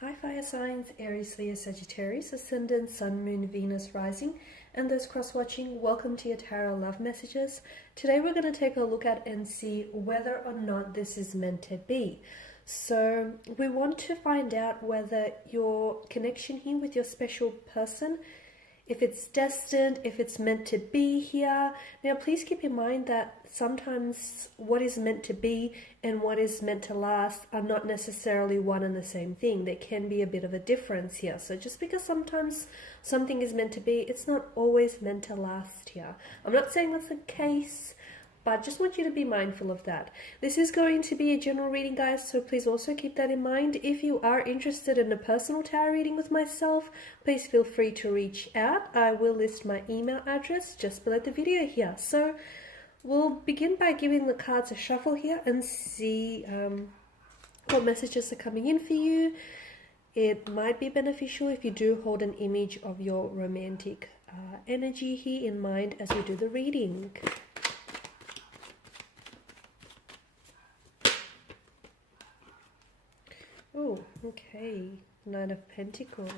Hi fire signs, Aries, Leo, Sagittarius, Ascendant, Sun, Moon, Venus, Rising, and those cross-watching, welcome to your tarot love messages. Today we're going to take a look at and see whether or not this is meant to be. So we want to find out whether your connection here with your special person, if it's destined, if it's meant to be here. Now, please keep in mind that sometimes what is meant to be and what is meant to last are not necessarily one and the same thing. There can be a bit of a difference here. So just because sometimes something is meant to be, it's not always meant to last here. I'm not saying that's the case, but just want you to be mindful of that. This is going to be a general reading, guys, so please also keep that in mind. If you are interested in a personal tarot reading with myself, please feel free to reach out. I will list my email address just below the video here. So we'll begin by giving the cards a shuffle here and see what messages are coming in for you. It might be beneficial if you do hold an image of your romantic energy here in mind as we do the reading. Oh, okay. Knight of Pentacles.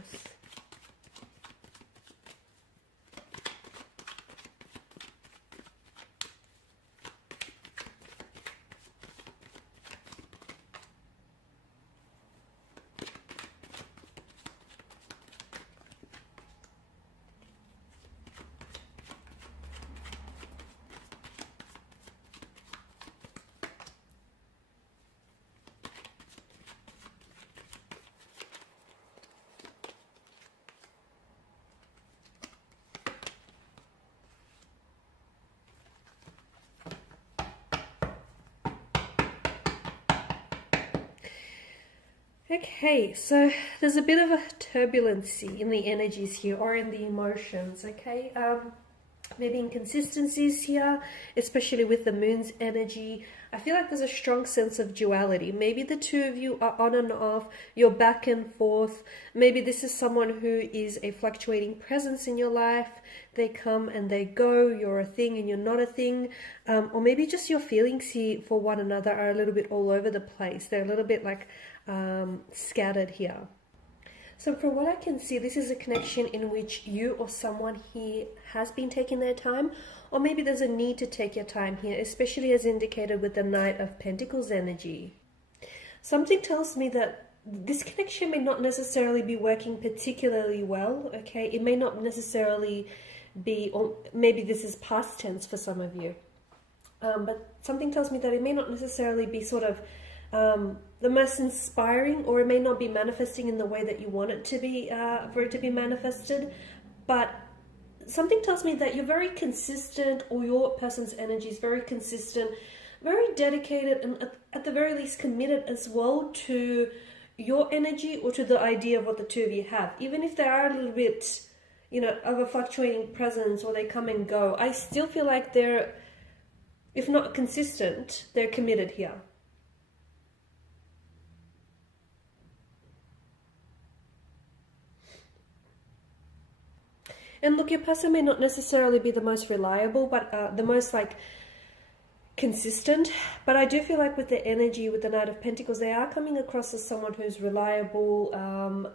Okay, so there's a bit of a turbulency in the energies here, or in the emotions, okay? Maybe inconsistencies here, especially with the moon's energy. I feel like there's a strong sense of duality. Maybe the two of you are on and off, you're back and forth. Maybe this is someone who is a fluctuating presence in your life. They come and they go, you're a thing and you're not a thing. Or maybe just your feelings here for one another are a little bit all over the place. They're a little bit like scattered here. So from what I can see, this is a connection in which you or someone here has been taking their time, or maybe there's a need to take your time here, especially as indicated with the Knight of Pentacles energy. Something tells me that this connection may not necessarily be working particularly well, okay? It may not necessarily be, or maybe this is past tense for some of you, but something tells me that it may not necessarily be sort of the most inspiring, or it may not be manifesting in the way that you want it to be, for it to be manifested. But something tells me that you're very consistent, or your person's energy is very consistent, very dedicated, and at the very least committed as well to your energy or to the idea of what the two of you have. Even if they are a little bit, you know, of a fluctuating presence, or they come and go, I still feel like they're, if not consistent, they're committed here. And look, your person may not necessarily be the most reliable, but the most consistent. But I do feel like with the energy, with the Knight of Pentacles, they are coming across as someone who's reliable,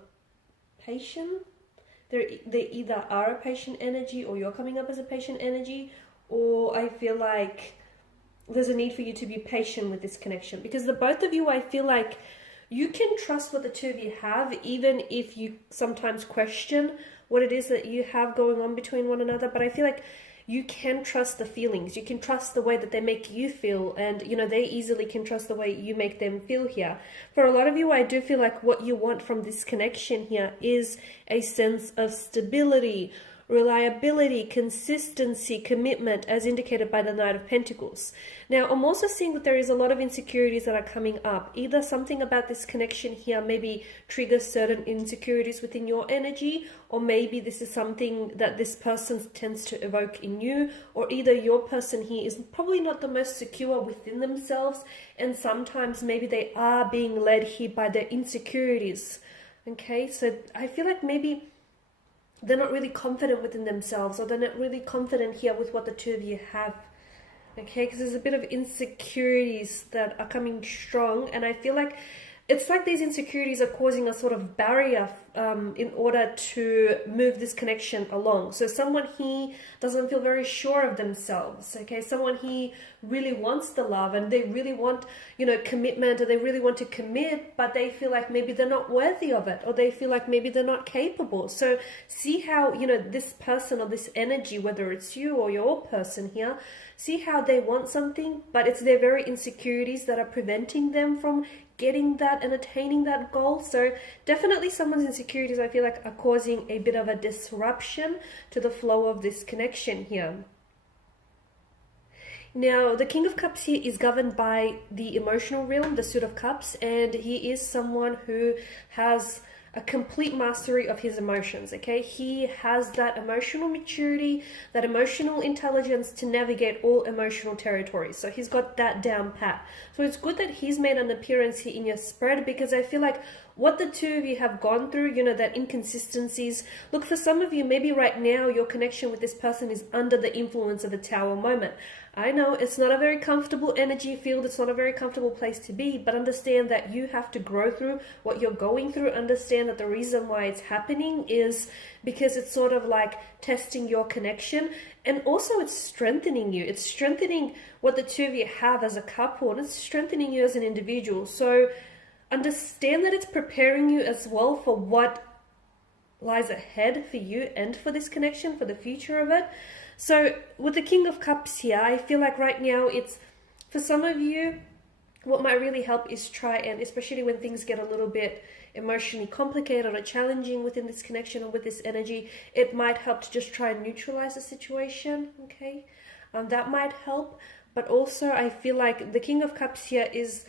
patient. They either are a patient energy, or you're coming up as a patient energy, or I feel like there's a need for you to be patient with this connection. Because the both of you, I feel like you can trust what the two of you have, even if you sometimes question what it is that you have going on between one another. But I feel like you can trust the feelings. You can trust the way that they make you feel. And, you know, they easily can trust the way you make them feel here. For a lot of you, I do feel like what you want from this connection here is a sense of stability, reliability, consistency, commitment, as indicated by the Knight of Pentacles. Now, I'm also seeing that there is a lot of insecurities that are coming up. Either something about this connection here maybe triggers certain insecurities within your energy, or maybe this is something that this person tends to evoke in you, or either your person here is probably not the most secure within themselves, and sometimes maybe they are being led here by their insecurities. Okay, so I feel like maybe they're not really confident within themselves, or they're not really confident here with what the two of you have. Okay, because there's a bit of insecurities that are coming strong, and I feel like it's like these insecurities are causing a sort of barrier in order to move this connection along. So someone here doesn't feel very sure of themselves, okay? Someone here really wants the love and they really want, you know, commitment, or they really want to commit, but they feel like maybe they're not worthy of it, or they feel like maybe they're not capable. So see how, you know, this person or this energy, whether it's you or your person here, see how they want something, but it's their very insecurities that are preventing them from getting that and attaining that goal. So definitely someone's insecurities, I feel like, are causing a bit of a disruption to the flow of this connection here. Now, the King of Cups here is governed by the emotional realm, the Suit of Cups, and he is someone who has a complete mastery of his emotions, okay? He has that emotional maturity, that emotional intelligence to navigate all emotional territories. So he's got that down pat. So it's good that he's made an appearance here in your spread, because I feel like what the two of you have gone through, you know, that inconsistencies. Look, for some of you, maybe right now your connection with this person is under the influence of a Tower moment. I know it's not a very comfortable energy field, it's not a very comfortable place to be, but understand that you have to grow through what you're going through. Understand that the reason why it's happening is because it's sort of like testing your connection, and also it's strengthening you. It's strengthening what the two of you have as a couple, and it's strengthening you as an individual. So understand that it's preparing you as well for what lies ahead for you and for this connection, for the future of it. So with the King of Cups here, I feel like right now it's, for some of you, what might really help is try and, especially when things get a little bit emotionally complicated or challenging within this connection or with this energy, it might help to just try and neutralize the situation, okay? That might help. But also I feel like the King of Cups here is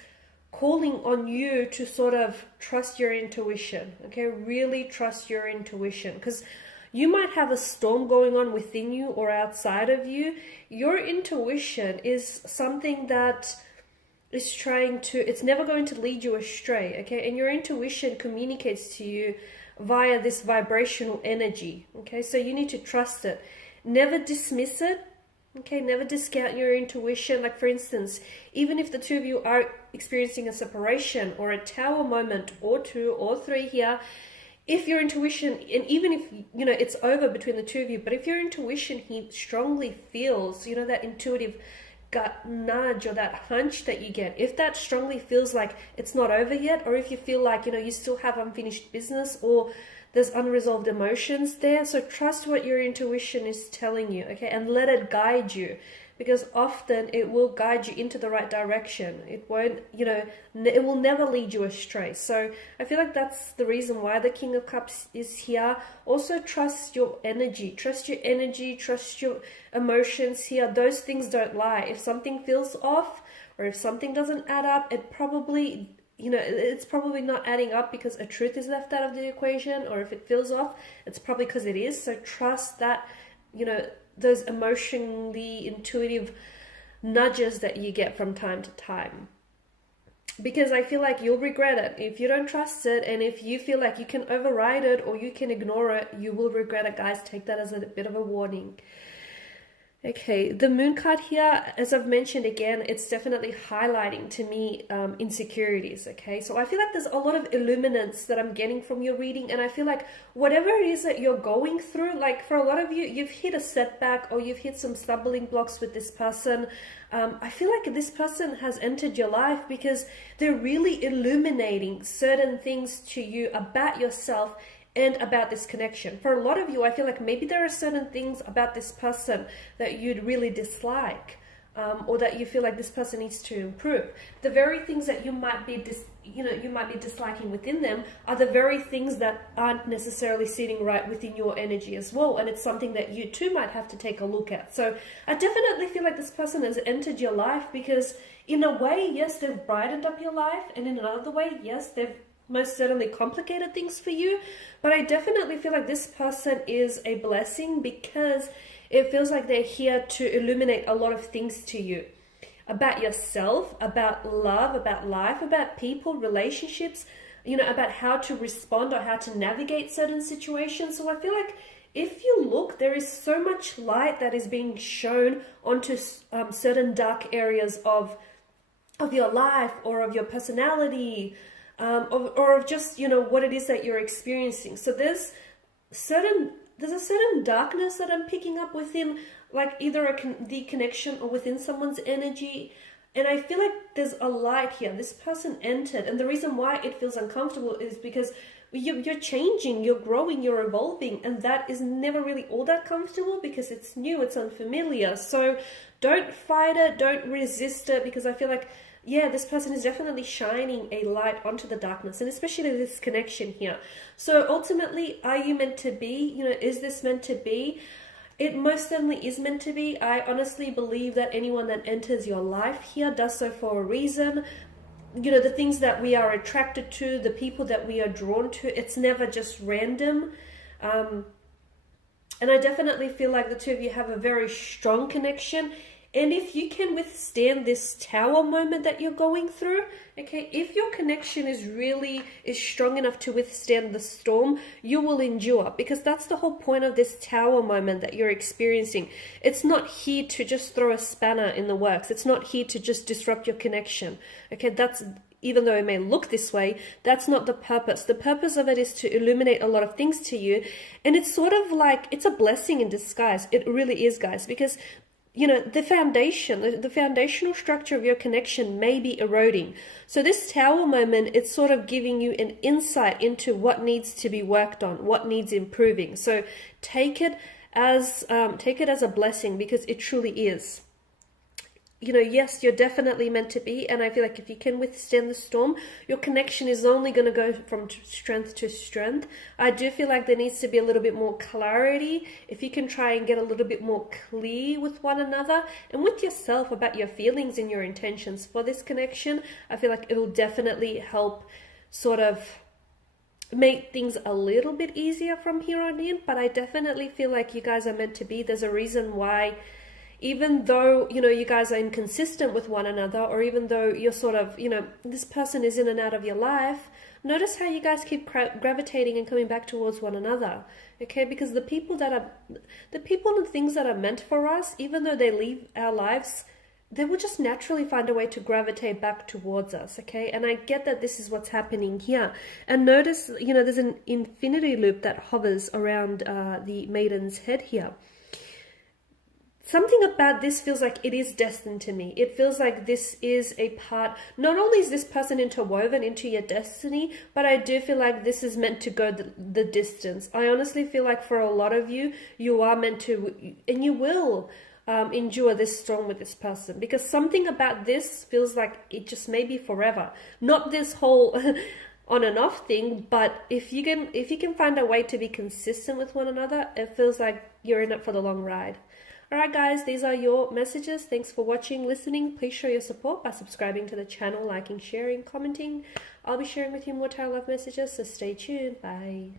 calling on you to sort of trust your intuition, okay? Really trust your intuition, because you might have a storm going on within you or outside of you. Your intuition is something that is trying to, it's never going to lead you astray, okay? And your intuition communicates to you via this vibrational energy, okay? So you need to trust it. Never dismiss it, okay? Never discount your intuition. Like, for instance, even if the two of you are experiencing a separation or a Tower moment or two or three here, if your intuition, and even if, you know, it's over between the two of you, but if your intuition he strongly feels, you know, that intuitive gut nudge or that hunch that you get, if that strongly feels like it's not over yet, or if you feel like, you know, you still have unfinished business or there's unresolved emotions there, so trust what your intuition is telling you, okay? And let it guide you, because often it will guide you into the right direction. It won't, you know, it will never lead you astray. So I feel like that's the reason why the King of Cups is here. Also trust your energy, trust your emotions here. Those things don't lie. If something feels off or if something doesn't add up, it probably, you know, it's probably not adding up because a truth is left out of the equation, or if it feels off, it's probably because it is. So trust that, you know, those emotionally intuitive nudges that you get from time to time, because I feel like you'll regret it if you don't trust it. And if you feel like you can override it or you can ignore it, you will regret it, guys. Take that as a bit of a warning. Okay, the Moon card here, as I've mentioned again, it's definitely highlighting to me insecurities, okay? So I feel like there's a lot of illuminance that I'm getting from your reading, and I feel like whatever it is that you're going through, like for a lot of you, you've hit a setback or you've hit some stumbling blocks with this person. I feel like this person has entered your life because they're really illuminating certain things to you about yourself and about this connection. For a lot of you, I feel like maybe there are certain things about this person that you'd really dislike, or that you feel like this person needs to improve. The very things that you might be disliking within them are the very things that aren't necessarily sitting right within your energy as well, and it's something that you too might have to take a look at. So I definitely feel like this person has entered your life because in a way, yes, they've brightened up your life, and in another way, yes, they've most certainly complicated things for you. But I definitely feel like this person is a blessing because it feels like they're here to illuminate a lot of things to you about yourself, about love, about life, about people, relationships, you know, about how to respond or how to navigate certain situations. So I feel like if you look, there is so much light that is being shown onto certain dark areas of your life or of your personality, or just, you know, what it is that you're experiencing. So there's a certain darkness that I'm picking up within, like either the connection or within someone's energy. And I feel like there's a light here. This person entered, and the reason why it feels uncomfortable is because you're changing, you're growing, you're evolving, and that is never really all that comfortable because it's new, it's unfamiliar. So don't fight it, don't resist it, because I feel like, yeah, this person is definitely shining a light onto the darkness, and especially this connection here. So ultimately, are you meant to be? You know, is this meant to be? It most certainly is meant to be. I honestly believe that anyone that enters your life here does so for a reason. You know, the things that we are attracted to, the people that we are drawn to, it's never just random. And I definitely feel like the two of you have a very strong connection. And if you can withstand this tower moment that you're going through, okay, if your connection is strong enough to withstand the storm, you will endure, because that's the whole point of this tower moment that you're experiencing. It's not here to just throw a spanner in the works. It's not here to just disrupt your connection. Okay, that's, even though it may look this way, that's not the purpose. The purpose of it is to illuminate a lot of things to you. And it's sort of like, it's a blessing in disguise. It really is, guys, because you know, the foundational structure of your connection may be eroding. So this tower moment, it's sort of giving you an insight into what needs to be worked on, what needs improving. So take it as a blessing, because it truly is. You know, yes, you're definitely meant to be, and I feel like if you can withstand the storm, your connection is only going to go from strength to strength. I do feel like there needs to be a little bit more clarity. If you can try and get a little bit more clear with one another and with yourself about your feelings and your intentions for this connection, I feel like it'll definitely help sort of make things a little bit easier from here on in. But I definitely feel like you guys are meant to be. There's a reason why, even though, you know, you guys are inconsistent with one another, or even though you're sort of, you know, this person is in and out of your life, notice how you guys keep gravitating and coming back towards one another, okay? Because the people and things that are meant for us, even though they leave our lives, they will just naturally find a way to gravitate back towards us, okay? And I get that this is what's happening here. And notice, you know, there's an infinity loop that hovers around the maiden's head here. Something about this feels like it is destined to me. It feels like this is a part, not only is this person interwoven into your destiny, but I do feel like this is meant to go the distance. I honestly feel like for a lot of you, you are meant to, and you will endure this storm with this person, because something about this feels like it just may be forever. Not this whole on and off thing, but if you can find a way to be consistent with one another, it feels like you're in it for the long ride. Alright guys, these are your messages. Thanks for watching, listening. Please show your support by subscribing to the channel, liking, sharing, commenting. I'll be sharing with you more tarot love messages, so stay tuned. Bye.